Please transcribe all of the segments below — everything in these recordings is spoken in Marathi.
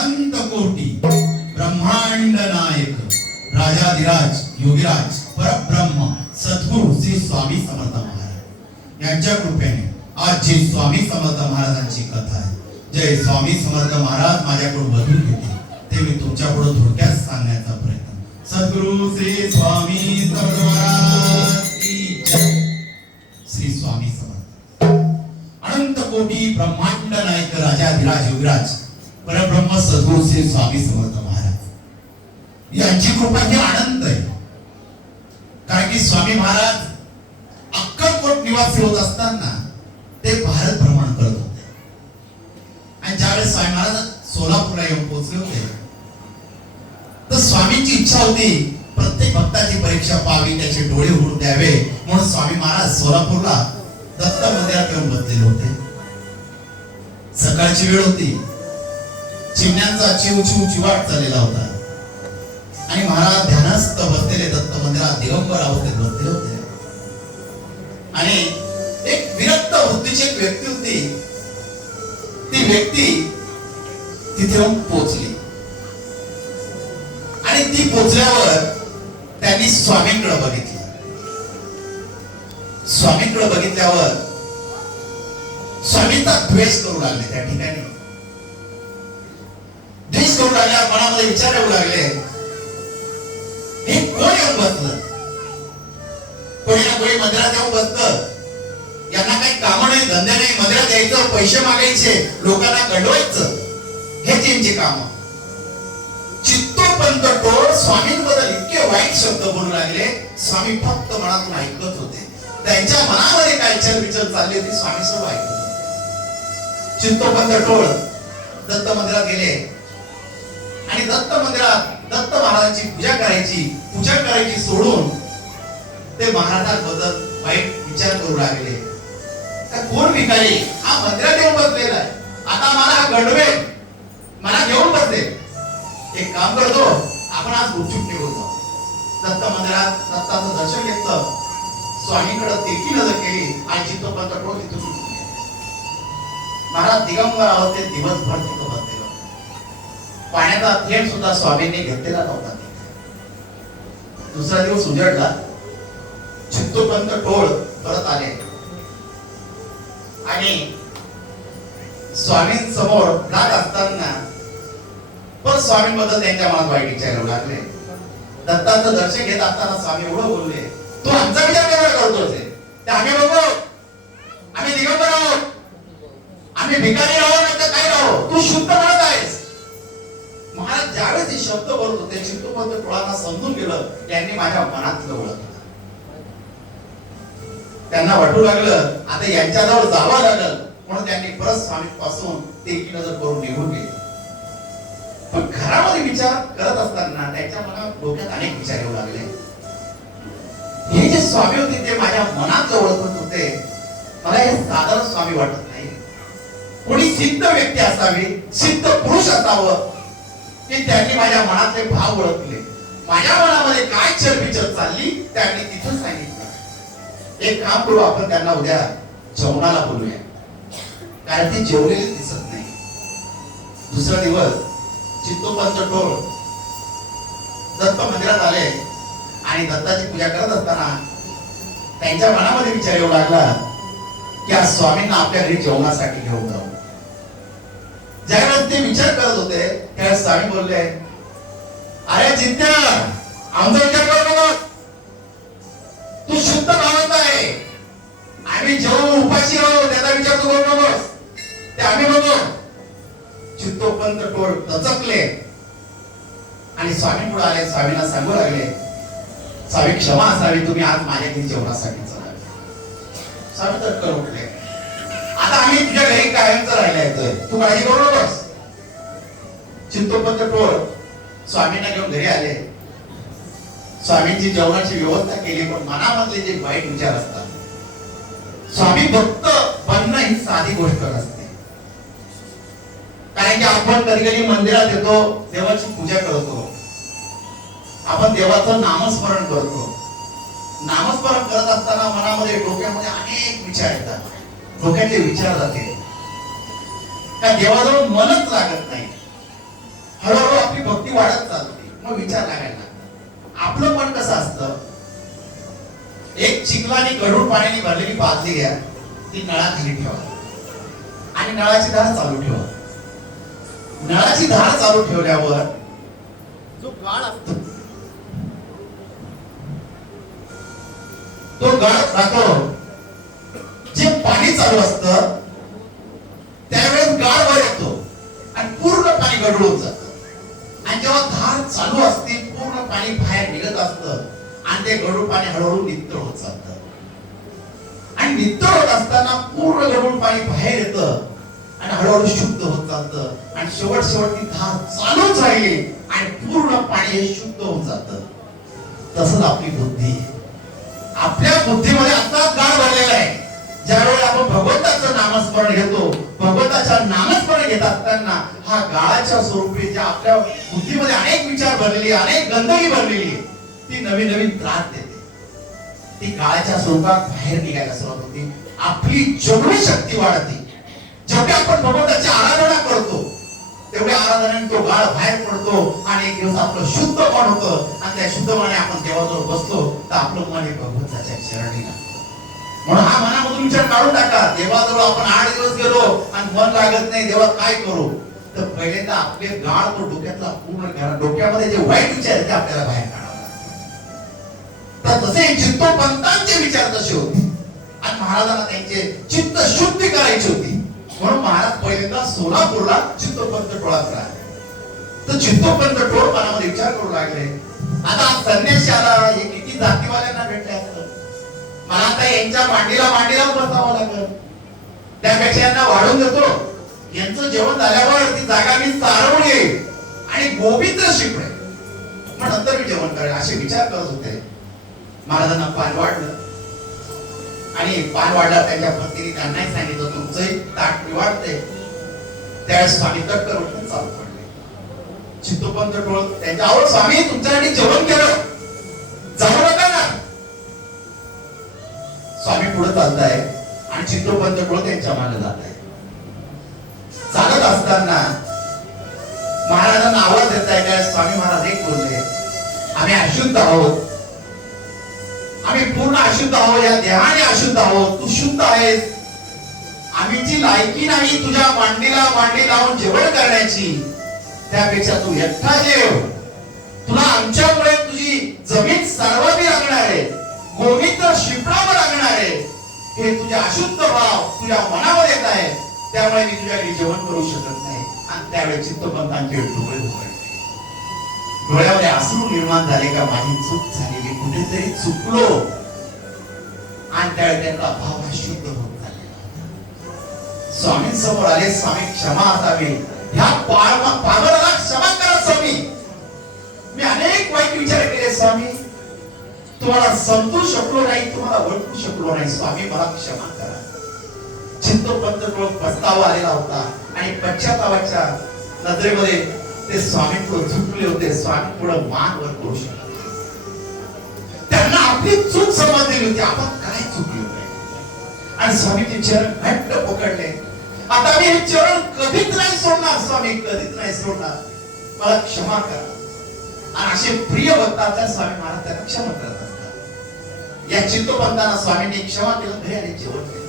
अनंत कोटी ब्रह्मांड नायक राजाधिराज योगीराज परब्रह्म सद्गुरु श्री स्वामी समर्थ महाराज. यांच्या कृपेने आज जी स्वामी समर्थ महाराजांची कथा आहे जय स्वामी समर्थ महाराज माझ्याकडून वधून घेते ते मी तुमच्यापुढे थोडक्यात सांगण्याचा प्रयत्न. सद्गुरु श्री स्वामी समर्थ महाराज श्री स्वामी समर्थ. अनंत कोटी ब्रह्मांड नायक राजाधिराज योगराज परब्रह्म सद्गुरु श्री स्वामी समर्थ महाराज. यांची कृपा ही आनंद आहे. कारण की स्वामी महाराज अक्कलकोट निवासी होत असताना ते भारत भ्रमण करत होते. आणि ज्यावेळेस स्वामी महाराज सोलापूरला येऊन पोहोचले होते तर स्वामींची इच्छा होती प्रत्येक भक्ताची परीक्षा पाहावी त्याचे डोळे उघडून द्यावे म्हणून स्वामी महाराज सोलापूरला दत्त मंदिरात येऊन बसलेले होते. सकाळची वेळ होती. चिमण्यांचा चिव चिव चिवाट चाललेला होता. आणि महाराज ध्यानस्थ बसलेले दत्त मंदिरात दिगंबर अवस्थेत बसलेले होते. आणि एक विरक्त वृत्तीची एक व्यक्ती होती. ती व्यक्ती तिथे येऊन पोचली. आणि ती पोचल्यावर त्यांनी स्वामींकडे बघितलं. स्वामींकडे बघितल्यावर स्वामींचा द्वेष करू लागले त्या ठिकाणी. द्वेष करू मनामध्ये विचार येऊ लागले हे कोण येऊन बसलं कोणी ना कोणी मंदिरात येऊन बसलं यांना काही काम नाही धंदे नाही मंदिरात यायचं पैसे मागायचे लोकांना गडवायचं हे त्यांची काम चित्तोपंत टोळ स्वामींबद्दल इतके वाईट शब्द बोलू लागले स्वामी फक्त मनातून ऐकत होते त्यांच्या मनामध्ये काय चल विचल चालली होती स्वामी सर्व ऐकत होते चित्तोपंत टोळ दत्त मंदिरात गेले आणि दत्त मंदिरात दत्त महाराजांची पूजा करायची पूजा करायची सोडून ते महाराजांबद्दल वाईट विचार करू लागले. तर कोण भिकारी? हा मंदिरात येऊन बसलेला आहे. आता मला हा गडवे मला घेऊन बसले. एक काम करतो आपण आज गुपचूप निघून जाऊ. दत्त मंदिरात दत्ताचं दर्शन घेतलं. स्वामीकडे तिरकी नजर केली आणि चित्तोपंत टोळ तिथून महाराज दिगंबर अवस्थेत दिवसभर तिथं पाण्याचा थेंब सुद्धा स्वामींनी घेतलेला नव्हता. दुसरा दिवस उजडला चित्तोपंत टोळ परत आले. आणि स्वामींसमोर जात असताना पण स्वामींबद्दल त्यांच्या मनात वाईट विचार येऊ लागले. दत्ताचं दर्शन घेत असताना स्वामी एवढं बोलले तू आमचा विचार केवढा करतोस ते आम्ही बघू. आम्ही दिगंबर आहोत आम्ही भिकारी आहोत काय राहो? तू शुद्ध म्हणत ज्यावेळेस हे शब्द बोलत होते चित्तोपंत टोळांना समजून गेलं यांनी माझ्या मनातलं ओळखलं त्यांना वाटू लागलं आता यांच्याजवळ जावं लागलं म्हणून त्यांनी परत स्वामी पासून ते नजर करून निघून गेले. पण घरामध्ये विचार करत असताना त्याच्या मनात डोक्यात अनेक विचार येऊ लागले. हे जे स्वामी होते ते माझ्या मनात ओळखत होते. मला हे साधारण स्वामी वाटत नाही. कोणी सिद्ध व्यक्ती असावी सिद्ध पुरुष असावं की त्यांनी माझ्या मनातले भाव ओळखले. माझ्या मनामध्ये काय चरबिचर चालली त्यांनी तिथं सांगितलं. एक काम करू आपण त्यांना उद्या जेवणाला बोलूया. कारण ते जेवलेले दिसत नाही. दुसरा दिवस चित्तोपंत टोळ दत्त मंदिरात आले आणि दत्ताची पूजा करत असताना त्यांच्या मनामध्ये विचार येऊ लागला की आज स्वामींना आपल्या घरी जेवणासाठी घेऊन जाऊ. त्यावेळेस ते विचार करत होते त्यावेळेस स्वामी बोलले अरे चित्त्या आमचा विचार कर तू शुद्ध भावत आहे. आम्ही जेव्हा उपाशी राहू त्याचा विचार तू करू नकोस. ते आम्ही बघू चित्तोपंत टोळ दचकले आणि स्वामी पुढे आले स्वामीला सांगू लागले स्वामी क्षमा असावी तुम्ही आज माझ्या घरी जेवणासाठी चला. स्वामी तत्कर उठले. आता आम्ही तुझ्या घरी कायमच राहिला येतोय. तू काळजी करू नकोस चित्तोपंत टोळ. स्वामींना घेऊन घरी आले. स्वामींची जेवणाची व्यवस्था केली पण मनामधले जे वाईट विचार असतात. स्वामी भक्त बनणं ही साधी गोष्ट नसते. कारण की आपण कधी कधी मंदिरात येतो देवाची पूजा करतो. आपण देवाचं नामस्मरण करतो. नामस्मरण करत असताना मनामध्ये डोक्यामध्ये अनेक विचार येतात. डोक्यातले विचार जाते. त्या देवाजवळ मनच लागत नाही. हळूहळू आपली भक्ती वाढत चालते. मग विचार लागायला आपलं मन कसं असतं? एक चिखलाने गढूळ पाण्याने भरलेली बादली घ्या ती नळाखाली ठेवा. आणि नळाची धार चालू ठेवा. नळाची धार चालू ठेवल्यावर जो गाळ असतो तो गाळ राहतो पाणी चालू असतं त्यावेळेस गाळ वर येतो आणि पूर्ण पाणी गडळून जात. आणि जेव्हा धार चालू असते पूर्ण पाणी बाहेर निघत असतं आणि ते गढूळ पाणी हळूहळू नित्र होत जात आणि नित्र होत असताना पूर्ण गढूळ पाणी बाहेर येतं आणि हळूहळू शुद्ध होत जात आणि शेवट शेवट ती धार चालूच राहिली आणि पूर्ण पाणी हे शुद्ध होऊन जातं. तसंच आपली बुद्धी. आपल्या बुद्धीमध्ये आता भगवंताचं घेतो. भगवंताच्या नामस्मरण घेत असताना हा गाळाच्या स्वरूपी ज्या आपल्या बुद्धीमध्ये अनेक विचार भरलेली अनेक गंदगी भरलेली ती नवीन नवीन त्रास देते. ती गाळाच्या स्वरूपात बाहेर निघायला सुरुवात होती. आपली जेवढी शक्ती वाढते. जेवढी आपण भगवंताची आराधना करतो तेवढ्या आराधनेने तो गाळ बाहेर पडतो आणि एक दिवस आपलं शुद्ध पण होतं. आणि त्या शुद्धपणे आपण देवाजवळ बसतो तर आपलं मन हे भगवंताच्या शरणी लागतं. म्हणून हा मनामधून विचार काढून टाका. देवाजवळ आपण आठ दिवस गेलो आणि मन लागत नाही देवा काय करू? तर पहिल्यांदा आपले गाळ तो डोक्यातला पूर्ण घरा डोक्यामध्ये जे वाईट विचार आहेत ते आपल्याला बाहेर काढावा लागतात. तर तसे विचार तसे होते. आणि महाराजांना त्यांचे चित्त शुद्धी करायची होती. म्हणून महाराज पहिल्यांदा सोलापूरला चित्तोपंत टोळात राहिले तर चित्तोपंत टोळ मनामध्ये विचार करू लागले. आता आज संन्यासी आला हे किती जातीवाल्यांना भेटले मला आता यांच्या मांडीला मांडीला बसावं लागलं. त्यापेक्षा यांना वाढून देतो. यांचं जेवण झाल्यावर ती जागा मी सारवून येईल आणि गोविंद शिकणे मग नंतर मी जेवण करेल असे विचार करत होते. महाराजांना पान वाढलं. आणि पान वाढला त्यांच्या भक्तीने त्यांनाही सांगितलं तुमचंही ताट मी वाढते. त्यावेळेस स्वामी तटकर उठून चालू पडले. चित्तोपंत टोळ त्यांच्या आवड स्वामी तुमच्यासाठी जेवण केलं. जाऊ नका. स्वामी पुढे चालताय आणि चित्रपंत कुळ त्यांच्या मागे जात आहे चालत असताना महाराजांना आवाज देत आहे स्वामी महाराज एक बोलले आम्ही अशुद्ध आहोत. आम्ही पूर्ण अशुद्ध आहोत या देहाने अशुद्ध आहोत. तू शुद्ध आहेस. आम्ही जी लायकी नाही तुझ्या मांडीला मांडी लावून जेवण करण्याची त्यापेक्षा तू एकटा जेव तुला आमच्यामुळे तुझी जमीन सर्वांनी लागणार आहे. गोविंद शिपडावं लागणार आहे. हे तुझ्या अशुद्ध भाव तुझ्या मनावर येत आहे. त्यामुळे मी तुझ्याकडे जेवण करू शकत नाही. आणि त्यावेळी चित्तपंतांचे डोळे उघडले. डोळ्यामध्ये अश्रू निर्माण झाले का माझी चूक झालेली कुठेतरी चुकलो. आणि त्यावेळी त्यांचा भाव अशुद्ध शुद्ध होत चाललेला स्वामी समोर आले. स्वामी क्षमा असावी ह्या पाळमा- पागलाला क्षमा करा स्वामी. मी अनेक वाईट विचार केले स्वामी. तुम्हाला समजू शकलो नाही तुम्हाला ओळखू शकलो नाही. स्वामी मला क्षमा करा. चित्तपंत पस्तावा आलेला होता आणि पश्चातावाच्या नजरेमध्ये ते स्वामी पुढे झुकले होते. स्वामी पुढे मान वर करू शकत त्यांना आपली चूक समजलेली होती. आपण काय चुकलो आणि स्वामीचे चरण घट्ट पकडले. आता मी हे चरण कधीच नाही सोडणार स्वामी कधीच नाही सोडणार. मला क्षमा करा. आणि असे प्रिय भक्ताचा स्वामी महाराज त्यांना क्षमा करा. या चित्तोपंतांना स्वामींनी क्षमा केलं घरी आणि जेवण केलं.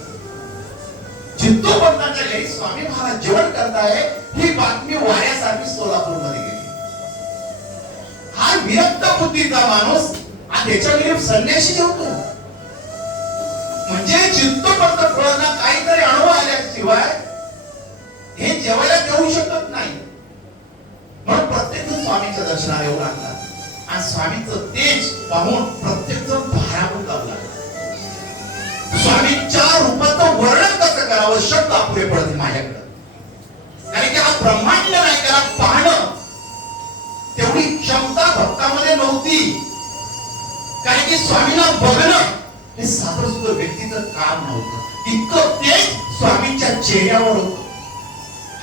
चित्तोपंतांच्या घरी स्वामी महाराज जेवण करताय ही बातमी वाऱ्यासारखी सोलापूरमध्ये गेली. हा विरक्त बुद्धीचा माणूस त्याच्या घरी संन्याशी जेवतो म्हणजे चित्तोपंत फळांना काहीतरी अनुभव आल्याशिवाय हे जेवायला देऊ शकत नाही. म्हणून प्रत्येक स्वामीच्या दर्शनाला येऊ लागला आणि स्वामीचं तेज पाहून कसं करावं पडते माझ्याकडे. कारण की हा ब्रह्मांड नाही त्याला पाहणं. तेवढी क्षमता भक्तामध्ये नव्हती. कारण की स्वामीला बघणं हे साधं सुद्धा व्यक्तीचं काम नव्हतं. इतकं ते स्वामींच्या चेहऱ्यावर होत.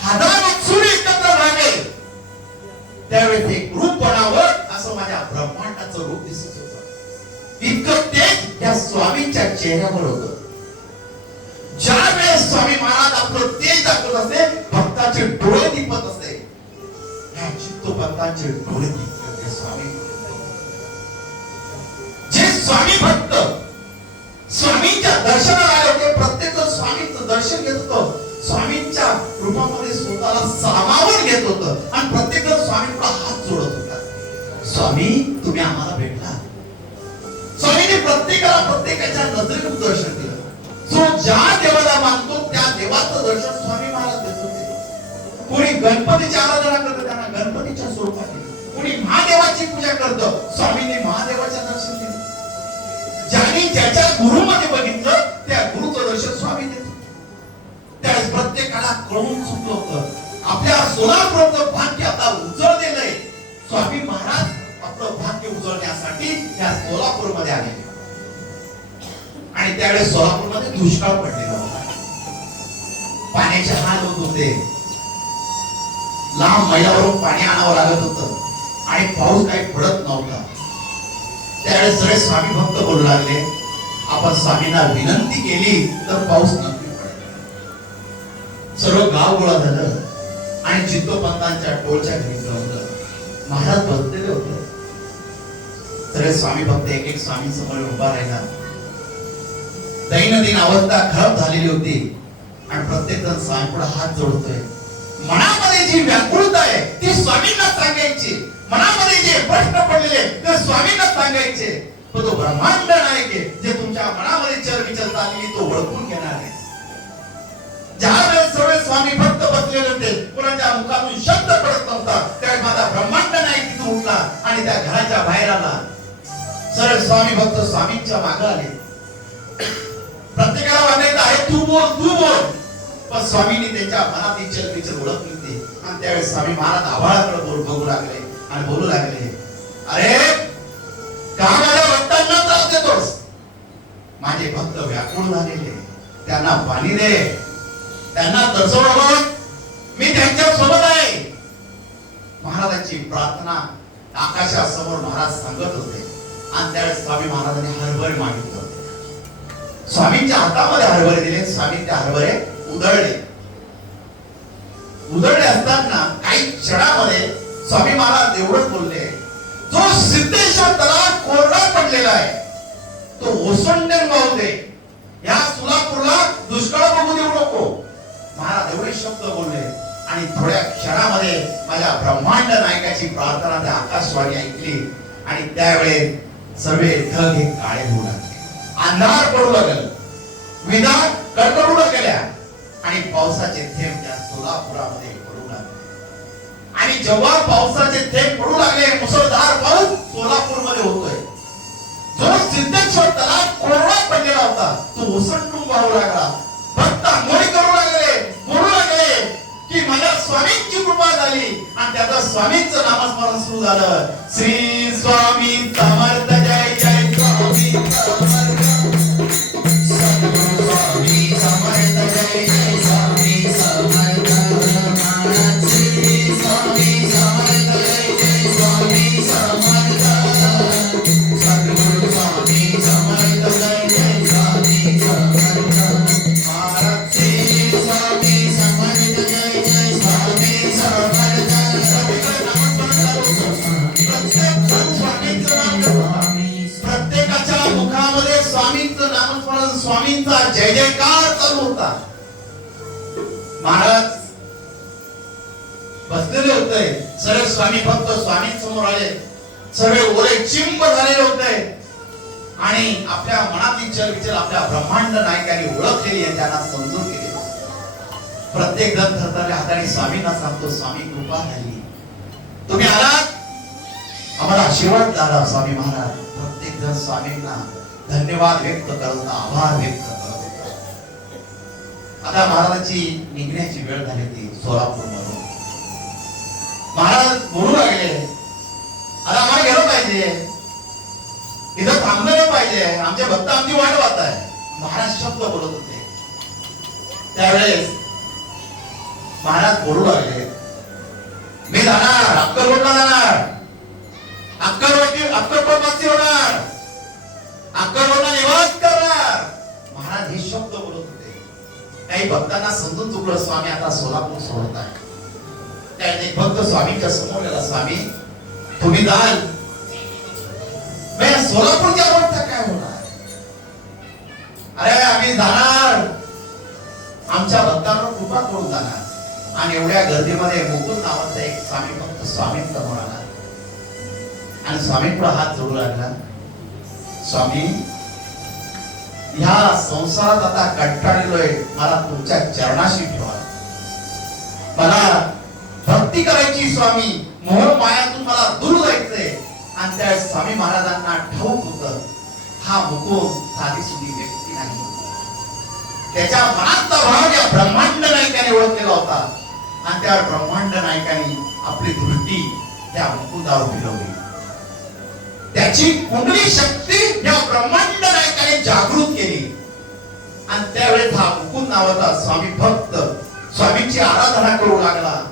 हादार सूर्य एकत्र राहावे त्यावेळेस एक रूप बनावं असं माझ्या ब्रह्मांडाचं रूप दिसत होत. इतकं तेज त्या स्वामींच्या चेहऱ्यावर होतं. स्वामी महाराज आपलं तेज दाखवत असते भक्ताचे डोळे दिपत असते या आणि डोळे दिपत स्वामी. जे स्वामी भक्त स्वामींच्या दर्शनाला आले होते प्रत्येक जण स्वामींचं दर्शन घेत होत. स्वामींच्या रूपामध्ये स्वतःला सामावून घेत होतं. आणि प्रत्येक जण स्वामी हात जोडत होता. स्वामी तुम्ही आम्हाला भेटला. स्वामीने प्रत्येकाला प्रत्येकाच्या नजरेतून दर्शन तो ज्या देवाला मानतो त्या देवाचं दर्शन स्वामी महाराज देत होते. कोणी गणपतीची आराधना करतं त्यांना गणपतीच्या स्वरूपात कोणी महादेवाची पूजा करतं स्वामीने महादेवाच्या दर्शन दिलं ज्यांनी ज्याच्या गुरुमध्ये बघितलं त्या गुरुचं दर्शन स्वामी देत त्यावेळेस प्रत्येकाला कळून चुकलं होतं. आपल्या सोलापूरचं भाग्य आता उजळलेलंय स्वामी महाराज आपलं भाग्य उजळण्यासाठी त्या सोलापूरमध्ये आलेले आणि त्यावेळेस सोलापूरमध्ये दुष्काळ पडलेला होता. पाण्याचे हाल होत होते. लांब मैलावरून पाणी आणावं लागत होतं. आणि पाऊस काही पडत नव्हता. त्यावेळेस सगळे स्वामी भक्त बोलू लागले आपण स्वामींना विनंती केली तर पाऊस नक्की पडेल. सर्व गाव गोळा झालं आणि चित्तोपंतांच्या टोळच्या घरी जमलं महाराज बसलेले होते. सगळे स्वामी भक्त एक एक स्वामी समोर उभा राहिला. दैनंदिन अवस्था खराब झालेली होती. आणि प्रत्येक जण स्वामी पुढे हात जोडतोय. मनामध्ये जी व्याकुळता आहे ती स्वामींना सांगायची. मनामध्ये जे प्रश्न पडलेले ते स्वामींना सांगायचे. पण तो ब्रह्मांड नायक आहे जे तुमच्या मनामध्ये चर विचार चालली तो ओळखून घेणार आहे. ज्या वेळेस सगळे स्वामी भक्त बसलेले होते कोणाच्या मुखातून शब्द पडत नव्हता त्यावेळेस माझा ब्रह्मांड नायक तिथून उठला आणि त्या घराच्या बाहेर आला. सरळ स्वामी भक्त स्वामींच्या मागे आले. प्रत्येकाला म्हणायचं आहे तू बोल तू बोल. पण स्वामींनी त्यांच्या मनात इच्छा विचार ओळखली होती आणि त्यावेळेस स्वामी महाराज आभाळाकडे बोल बघू लागले आणि बोलू लागले अरे का माझ्या भक्तांना त्रास देतोस? माझे भक्त व्याकुळ झालेले त्यांना पाणी दे. त्यांना दर्शव मी त्यांच्यासोबत आहे. महाराजांची प्रार्थना आकाशासमोर महाराज सांगत होते. आणि त्यावेळेस स्वामी महाराजांनी हरभर मागितले. स्वामींच्या हातामध्ये हरभरे दिले स्वामी हरभरे उधळले. उधळले असताना काही क्षणामध्ये स्वामी महाराज एवढंच बोलले जो सिद्धेश्वर तलाव कोरडा पडलेला आहे तो ओसंडण वाहू दे. या सोलापूरला दुष्काळ बघू देऊ नको. महाराज एवढे शब्द बोलले आणि थोड्या क्षणामध्ये माझ्या ब्रह्मांड नायकाची प्रार्थना त्या आकाशवाणी ऐकली आणि त्यावेळेस सर्वे ढग हे काळे होऊ लागले. अंधार पडू लागल. विना कडकडू केल्या आणि पावसाचे थेंब त्या सोलापुरामध्ये पडू लागले. आणि जेव्हा पावसाचे थेंब पडू लागले मुसळधार पाऊस सोलापूरमध्ये होतोय. जो सिद्धेश्वर तलाव कोरडा पडलेला होता तो ओसंडून वाहू लागला. भक्त आंघोळी करू लागले बोलू लागले की माझ्या स्वामींची कृपा झाली. आणि त्याचा स्वामींचं नामस्मरण सुरू झालं. श्री स्वामी समर्थ जय होतंय. होते सर्व स्वामी भक्त स्वामी समोर आले. सगळे ओले चिंब झालेले होते. आणि आपल्या मनात विचार विचार आपल्या ब्रह्मांड नायकाने ओळखलेली आहे त्यांना समजून गेले प्रत्येक जण थरथरल्या हाताने स्वामींना सांगतो स्वामी कृपा झाली. तुम्ही आलात? आम्हाला आशीर्वाद झाला स्वामी महाराज. प्रत्येक जण स्वामींना धन्यवाद व्यक्त करत होता आभार व्यक्त करत होता. आता महाराजाची निघण्याची वेळ झाली ती सोलापूर मधून महाराज म्हणू लागले. आता आम्हाला गेलं पाहिजे. इथं थांबलं नाही पाहिजे. आमचे भक्त आमची वाट वाहत आहे महाराज शब्द बोलत होते. त्यावेळेस महाराज बोलू लागले. मी जाणार अक्कलकोटला जाणार. अक्कलकोटी अक्कलकोट वासी होणार. अक्कलकोटला निवास करणार. महाराज हे शब्द बोलत होते. काही भक्तांना समजून चुकलं स्वामी आता सोलापूर सोडत आहे त्याने एक भक्त स्वामीच्या समोर गेला स्वामी. तुम्ही दाल मग सोलापूरच्या अवस्था काय होणार? अरे आम्ही जाणार. आमच्या भक्तांवर कृपा करून जाणार. आणि एवढ्या गर्दीमध्ये मुकुल नावाचा एक स्वामी भक्त स्वामी म्हणाला. आणि स्वामी पुढे हात जोडू लागला. स्वामी ह्या संसारात आता कंटाळलोय मला तुमच्या चरणाशी ठेवा. भक्ती करायची स्वामी. मोह मायातून मला दूर जायचंय. आणि त्या स्वामी महाराजांना ठाऊक होत हा मुकुंद साधी सुधी व्यक्ती नाही. त्याच्या मनातला भाव या ब्रह्मांड नायकाने ओळखलेला होता आणि त्या ब्रह्मांड नायकाने आपली दृष्टी त्या मुकुंदावर फिरवली. त्याची कुंडली शक्ती या ब्रह्मांड नायकाने जागृत केली. आणि त्यावेळेस हा मुकुंद नावाचा स्वामी भक्त स्वामीची आराधना करू लागला.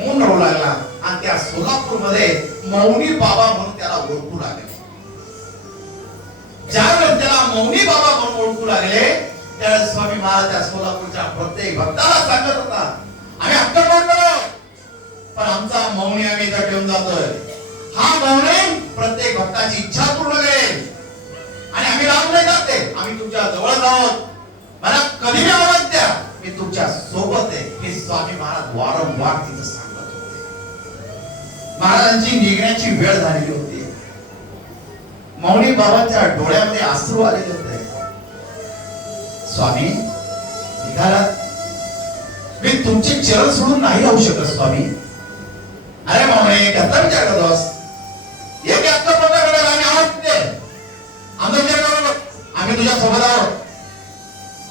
आणि मौन राहू लागला. आणि त्या सोलापूरमध्ये मौनी बाबा म्हणून त्याला ओळखू लागले. ज्यावेळेस त्याला मौनी बाबा म्हणून ओळखू लागले त्यावेळेस स्वामी महाराज त्या सोलापूरच्या प्रत्येक भक्ताला सांगत होता आम्ही अक्कलकोट म्हणतो पण आमचा मौनी आम्ही इथं ठेवून जातोय. हा मौनी प्रत्येक भक्ताची इच्छा पूर्ण करेल. आणि आम्ही लांब नाही जाते आम्ही तुमच्या जवळ आहोत. महाराजांची निघण्याची वेळ झालेली होती. मौनी बाबांच्या डोळ्यामध्ये अश्रू आलेले होते. स्वामी निघाला. मी तुमचे चरण सोडून नाही राहू शकत स्वामी. अरे मामणे कसा विचार करतोस. एक आत्ता प्रकार आम्ही आहोत ते. आमचा विचार करू आम्ही तुझ्या सोबत आहोत.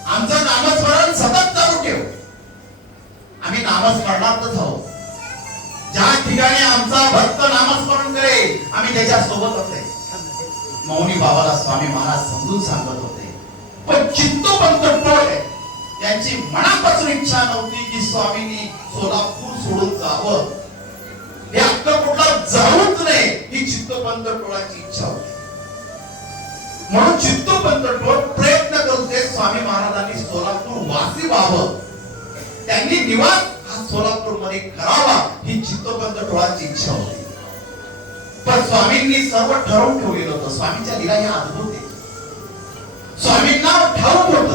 आमचं नामस्मरण सतत चालू ठेव. आम्ही नामस्मरणातच आहोत. ठिकाणी आमचा भक्त नामस्मरण करे आम्ही त्याच्या सोबत होते. मौनी बाबाला स्वामी महाराज समजून सांगत होते. पण चित्तोपंत टोळे त्यांची मनापासून इच्छा नव्हती की स्वामींनी सोलापूर सोडून जावं. हे अक्कलकोटला जाऊच नाही ही चित्तोपंत टोळाची इच्छा होती. म्हणून चित्तोपंत टोळ प्रयत्न करते स्वामी महाराजांनी सोलापूर वासी व्हावं. त्यांनी निवास हा सोलापूरमध्ये करावा ही चित्तोपंत टोळाची इच्छा होती पण स्वामींनी सर्व ठरवून ठेवलेलं होतं. स्वामींच्या लिला ह्या अद्भुत आहे स्वामींना ठाऊक होत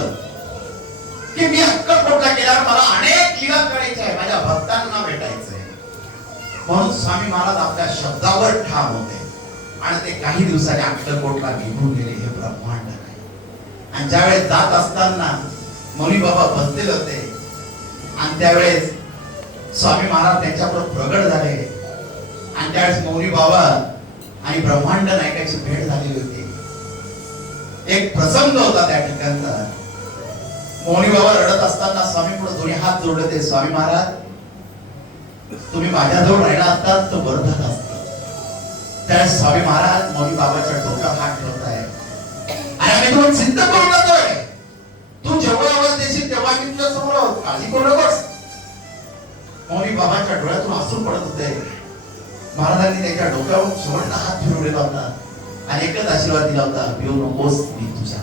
की मी अक्कलकोटला गेल्यावर मला अनेक लिला करायच्या आहे. माझ्या भक्तांना भेटायचंय. म्हणून स्वामी महाराज आपल्या शब्दावर ठाम होते. आणि ते काही दिवसांनी अक्कलकोटला निघून गेले. हे ब्रह्मांड नाही आणि ज्यावेळेस जात असताना मौनी बाबा बसलेले होते. आणि त्यावेळेस स्वामी महाराज त्यांच्याबरोबर प्रगट झाले. आणि त्यावेळेस मौनी बाबा आणि ब्रह्मांड नायकाची भेट झालेली होती. एक प्रसंग होता त्या ठिकाणचा. मौनी बाबा रडत असताना स्वामी पुढे दोन्ही हात जोडले स्वामी महाराज तुम्ही माझ्याजवळ राहिला असतात तर बरं झालं त्यावेळेस स्वामी महाराज मौनी बाबाच्या डोक्यावर हात ठेवत आहे. आणि आम्ही तुम्हाला सिद्ध करून जातोय तू जेव्हा आवाज देशील तेव्हा मी तुझ्या समोर काळजी करू नकोस. मौनी बाबाच्या डोळ्यातून असून पडत होते. महाराजांनी त्याच्या डोक्यावर सुवर्ण हात फिरवलेला होता आणि एकच आशीर्वाद दिला होता पिऊ नकोस मी तुझ्या